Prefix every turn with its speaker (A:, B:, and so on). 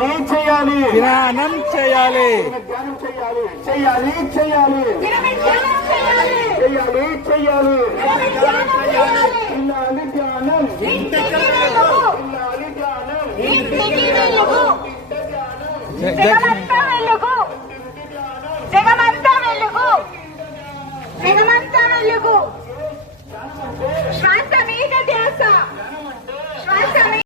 A: చేయాలి చేయాలి
B: ధ్యానం చేయాలి
A: ధ్యానం చేయాలి చేయాలి చేయాలి చేయాలి చేయాలి ఇల్లాలి ధ్యానం ఇల్లాలి ధ్యానం
B: జగన్